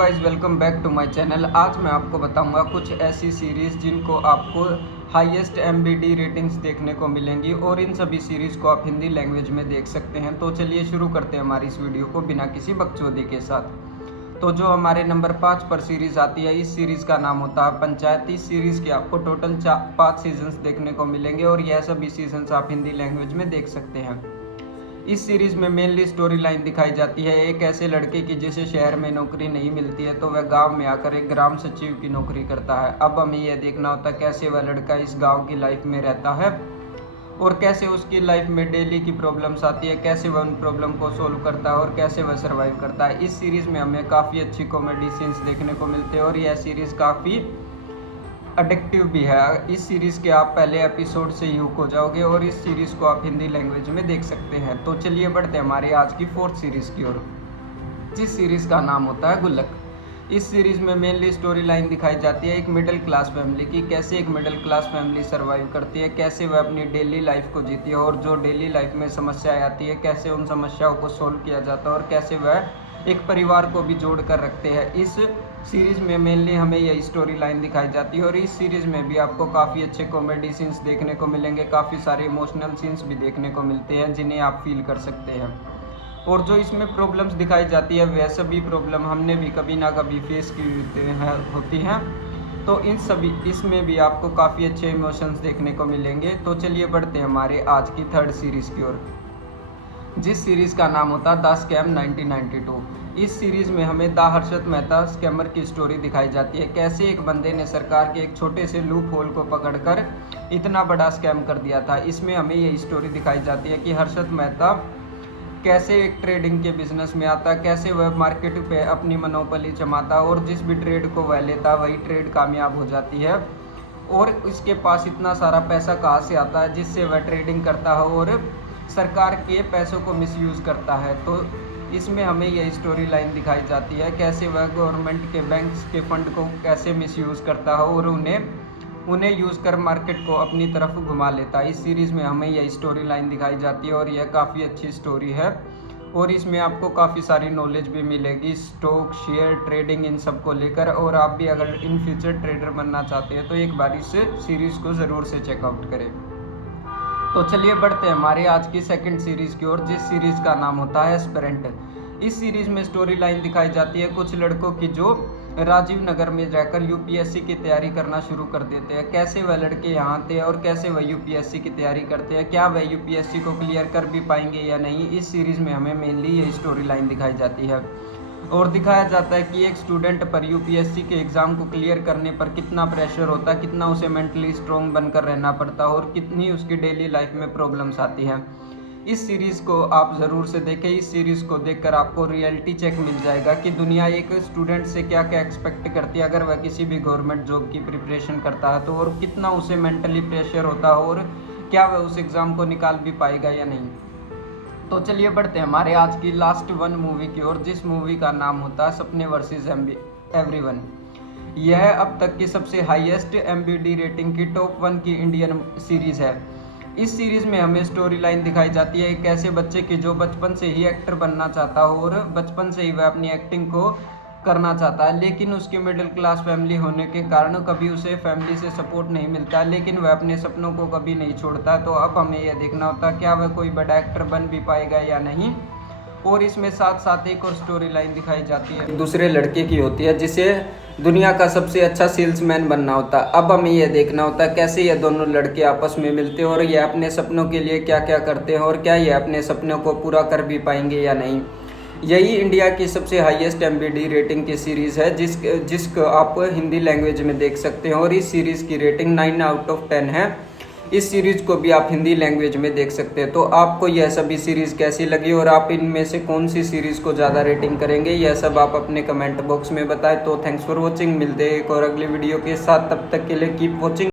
Guys, welcome back to my channel. आज मैं आपको बताऊंगा कुछ ऐसी सीरीज़ जिनको आपको हाईएस्ट एमबीडी रेटिंग्स देखने को मिलेंगी और इन सभी सीरीज़ को आप हिंदी लैंग्वेज में देख सकते हैं। तो चलिए शुरू करते हैं हमारी इस वीडियो को बिना किसी बकचोदी के साथ। तो जो हमारे नंबर 5 पर सीरीज़ आती है, इस सीरीज़ का नाम होता है पंचायत। इस सीरीज़ के आपको टोटल 5 सीजन्स देखने को मिलेंगे और यह सभी सीजन्स आप हिंदी लैंग्वेज में देख सकते हैं। इस सीरीज में मेनली स्टोरी लाइन दिखाई जाती है एक ऐसे लड़के की जिसे शहर में नौकरी नहीं मिलती है, तो वह गांव में आकर एक ग्राम सचिव की नौकरी करता है। अब हमें यह देखना होता है कैसे वह लड़का इस गांव की लाइफ में रहता है और कैसे उसकी लाइफ में डेली की प्रॉब्लम्स आती है, कैसे वह उन प्रॉब्लम को सोल्व करता है और कैसे वह सर्वाइव करता है। इस सीरीज़ में हमें काफ़ी अच्छी कॉमेडी सीन्स देखने को मिलते हैं और यह सीरीज़ काफ़ी एडिक्टिव भी है। इस सीरीज़ के आप पहले एपिसोड से ही हुक हो जाओगे और इस सीरीज़ को आप हिंदी लैंग्वेज में देख सकते हैं। तो चलिए बढ़ते हैं हमारे आज की 4th सीरीज़ की ओर, जिस सीरीज़ का नाम होता है गुल्लक। इस सीरीज़ में मेनली स्टोरी लाइन दिखाई जाती है एक मिडिल क्लास फैमिली की, कैसे एक मिडिल क्लास फैमिली सर्वाइव करती है, कैसे वह अपनी डेली लाइफ को जीती है और जो डेली लाइफ में समस्याएं आती है कैसे उन समस्याओं को सोल्व किया जाता है और कैसे वह एक परिवार को भी जोड़ कर रखते हैं। इस सीरीज़ में मेनली हमें यही स्टोरी लाइन दिखाई जाती है और इस सीरीज़ में भी आपको काफ़ी अच्छे कॉमेडी सीन्स देखने को मिलेंगे, काफ़ी सारे इमोशनल सीन्स भी देखने को मिलते हैं जिन्हें आप फील कर सकते हैं। और जो इसमें प्रॉब्लम्स दिखाई जाती है वह सभी प्रॉब्लम हमने भी कभी ना कभी फेस की होती हैं, तो इसमें भी आपको काफ़ी अच्छे इमोशंस देखने को मिलेंगे। तो चलिए बढ़ते हैं हमारे आज की 3rd सीरीज़ की ओर, जिस सीरीज़ का नाम होता है द स्कैम 1992। इस सीरीज़ में हमें द हर्षद मेहता स्कैमर की स्टोरी दिखाई जाती है, कैसे एक बंदे ने सरकार के एक छोटे से लूप होल को पकड़कर इतना बड़ा स्कैम कर दिया था। इसमें हमें यही स्टोरी दिखाई जाती है कि हर्षद मेहता कैसे एक ट्रेडिंग के बिजनेस में आता, कैसे वह मार्केट पे अपनी मोनोपोली जमाता और जिस भी ट्रेड को वह लेता वही ट्रेड कामयाब हो जाती है और इसके पास इतना सारा पैसा कहाँ से आता है जिससे वह ट्रेडिंग करता है और सरकार के पैसों को मिसयूज़ करता है। तो इसमें हमें यही स्टोरी लाइन दिखाई जाती है कैसे वह गवर्नमेंट के बैंक्स के फंड को कैसे मिसयूज़ करता है और उन्हें यूज़ कर मार्केट को अपनी तरफ घुमा लेता है। इस सीरीज़ में हमें यही स्टोरी लाइन दिखाई जाती है और यह काफ़ी अच्छी स्टोरी है और इसमें आपको काफ़ी सारी नॉलेज भी मिलेगी स्टॉक शेयर ट्रेडिंग इन सब को लेकर। और आप भी अगर इन फ्यूचर ट्रेडर बनना चाहते हैं तो एक बार इस सीरीज़ को ज़रूर से चेकआउट करें। तो चलिए बढ़ते हैं हमारे आज की 2nd सीरीज़ की ओर, जिस सीरीज़ का नाम होता है एस्पिरेंट। इस सीरीज़ में स्टोरी लाइन दिखाई जाती है कुछ लड़कों की जो राजीव नगर में रहकर यूपीएससी की तैयारी करना शुरू कर देते हैं, कैसे वह लड़के यहाँ आते हैं और कैसे वह यूपीएससी की तैयारी करते हैं, क्या वह यूपीएससी को क्लियर कर भी पाएंगे या नहीं। इस सीरीज़ में हमें मेनली यही स्टोरी लाइन दिखाई जाती है और दिखाया जाता है कि एक स्टूडेंट पर यूपीएससी के एग्ज़ाम को क्लियर करने पर कितना प्रेशर होता है, कितना उसे मेंटली स्ट्रॉन्ग बनकर रहना पड़ता है और कितनी उसकी डेली लाइफ में प्रॉब्लम्स आती हैं। इस सीरीज़ को आप ज़रूर से देखें। इस सीरीज़ को देखकर आपको रियलिटी चेक मिल जाएगा कि दुनिया एक स्टूडेंट से क्या क्या एक्सपेक्ट करती है अगर वह किसी भी गवर्नमेंट जॉब की प्रिपरेशन करता है, तो और कितना उसे मेंटली प्रेशर होता है और क्या वह उस एग्ज़ाम को निकाल भी पाएगा या नहीं। तो चलिए बढ़ते हैं हमारे आज की लास्ट 1 मूवी की ओर, जिस मूवी का नाम होता है सपने वर्सेस एवरीवन। यह अब तक की सबसे हाईएस्ट एमबीडी रेटिंग की टॉप 1 की इंडियन सीरीज़ है। इस सीरीज़ में हमें स्टोरी लाइन दिखाई जाती है एक ऐसे बच्चे की जो बचपन से ही एक्टर बनना चाहता हो और बचपन से ही वह अपनी एक्टिंग को करना चाहता है, लेकिन उसकी मिडिल क्लास फैमिली होने के कारण कभी उसे फैमिली से सपोर्ट नहीं मिलता, लेकिन वह अपने सपनों को कभी नहीं छोड़ता। तो अब हमें यह देखना होता क्या वह कोई बड़ा एक्टर बन भी पाएगा या नहीं। और इसमें साथ साथ एक और स्टोरी लाइन दिखाई जाती है दूसरे लड़के की होती है जिसे दुनिया का सबसे अच्छा सेल्समैन बनना होता है। अब हमें यह देखना होता है कैसे ये दोनों लड़के आपस में मिलते हैं और ये अपने सपनों के लिए क्या क्या करते हैं और क्या ये अपने सपनों को पूरा कर भी पाएंगे या नहीं। यही इंडिया की सबसे हाईएस्ट एमबीडी रेटिंग की सीरीज़ है जिसको आप हिंदी लैंग्वेज में देख सकते हैं और इस सीरीज़ की रेटिंग 9 आउट ऑफ 10 है। इस सीरीज़ को भी आप हिंदी लैंग्वेज में देख सकते हैं। तो आपको यह सभी सीरीज़ कैसी लगी और आप इनमें से कौन सी सीरीज़ को ज़्यादा रेटिंग करेंगे, यह सब आप अपने कमेंट बॉक्स में बताएं। तो थैंक्स फॉर वॉचिंग, मिलते हैं एक और अगली वीडियो के साथ, तब तक के लिए कीप वॉचिंग।